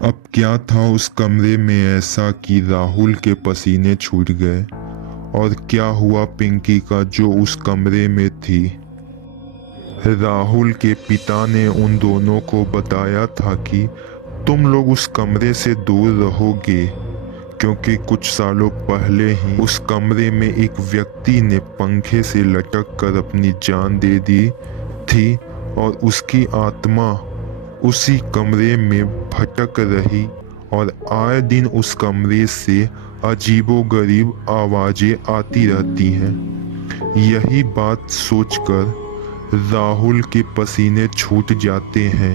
अब क्या था उस कमरे में ऐसा कि राहुल के पसीने छूट गए। और क्या हुआ पिंकी का जो उस कमरे में थी। राहुल के पिता ने उन दोनों को बताया था कि तुम लोग उस कमरे से दूर रहोगे, क्योंकि कुछ सालों पहले ही उस कमरे में एक व्यक्ति ने पंखे से लटक कर अपनी जान दे दी थी और उसकी आत्मा उसी कमरे में भटक रही और आए दिन उस कमरे से अजीबोगरीब आवाजें आती रहती हैं। यही बात सोचकर राहुल के पसीने छूट जाते हैं।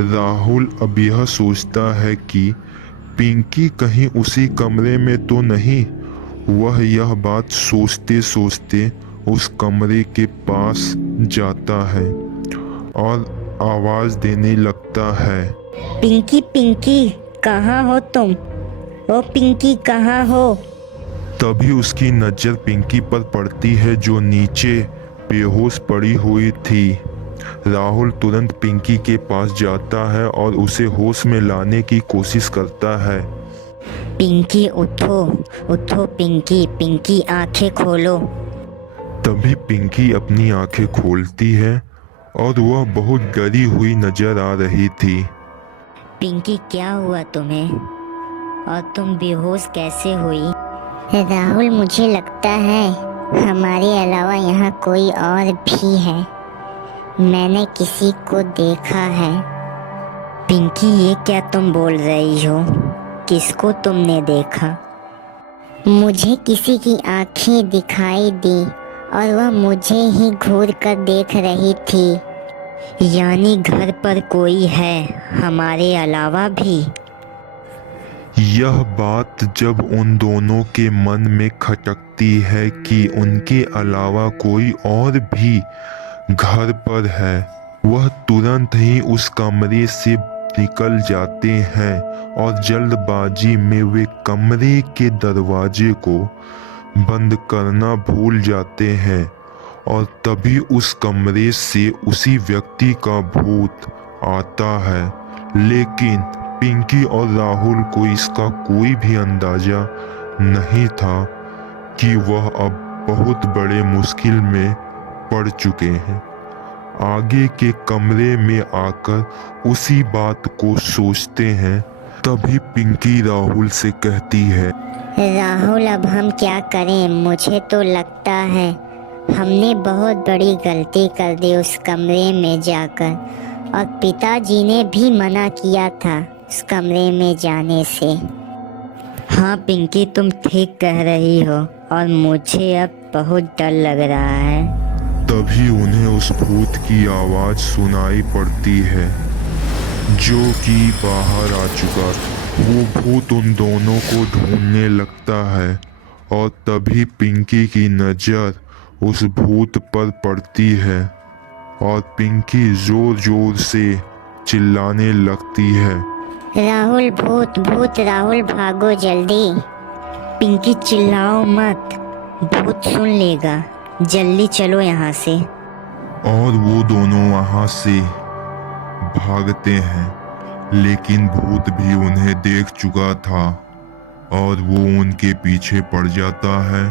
राहुल अब यह सोचता है कि पिंकी कहीं उसी कमरे में तो नहीं। वह यह बात सोचते सोचते उस कमरे के पास जाता है और आवाज देने लगता है, पिंकी पिंकी कहाँ हो तुम? ओ पिंकी कहाँ हो? तभी उसकी नज़र पिंकी पर पड़ती है जो नीचे बेहोश पड़ी हुई थी। राहुल तुरंत पिंकी के पास जाता है और उसे होश में लाने की कोशिश करता है। पिंकी उठो उठो पिंकी पिंकी आंखें खोलो। तभी पिंकी अपनी आंखें खोलती है और वह बहुत डरी हुई नजर आ रही थी। पिंकी क्या हुआ तुम्हें और तुम बेहोश कैसे हुई? राहुल मुझे लगता है हमारे अलावा यहाँ कोई और भी है। मैंने किसी को देखा है। पिंकी ये क्या तुम बोल रही हो? किसको तुमने देखा? मुझे किसी की आंखें दिखाई दी और वह मुझे ही घूर कर देख रही थी। यानी घर पर कोई है हमारे अलावा भी? यह बात जब उन दोनों के मन में खटकती है कि उनके अलावा कोई और भी घर पर है, वह तुरंत ही उस कमरे से निकल जाते हैं और जल्दबाजी में वे कमरे के दरवाजे को बंद करना भूल जाते हैं। और तभी उस कमरे से उसी व्यक्ति का भूत आता है। लेकिन पिंकी और राहुल को इसका कोई भी अंदाजा नहीं था कि वह अब बहुत बड़े मुश्किल में पड़ चुके हैं। आगे के कमरे में आकर उसी बात को सोचते हैं। तभी पिंकी राहुल से कहती है, राहुल अब हम क्या करें? मुझे तो लगता है हमने बहुत बड़ी गलती कर दी उस कमरे में जाकर, और पिताजी ने भी मना किया था उस कमरे में जाने से। हाँ पिंकी तुम ठीक कह रही हो और मुझे अब बहुत डर लग रहा है। तभी उन्हें उस भूत की आवाज सुनाई पड़ती है जो कि बाहर आ चुका था। वो भूत उन दोनों को ढूंढने लगता है और तभी पिंकी की नजर उस भूत पर पड़ती है और पिंकी जोर जोर से चिल्लाने लगती है, राहुल भूत भूत, राहुल भागो जल्दी। पिंकी चिल्लाओ मत, भूत सुन लेगा, जल्दी चलो यहाँ से। और वो दोनों वहां से भागते हैं। लेकिन भूत भी उन्हें देख चुका था और वो उनके पीछे पड़ जाता है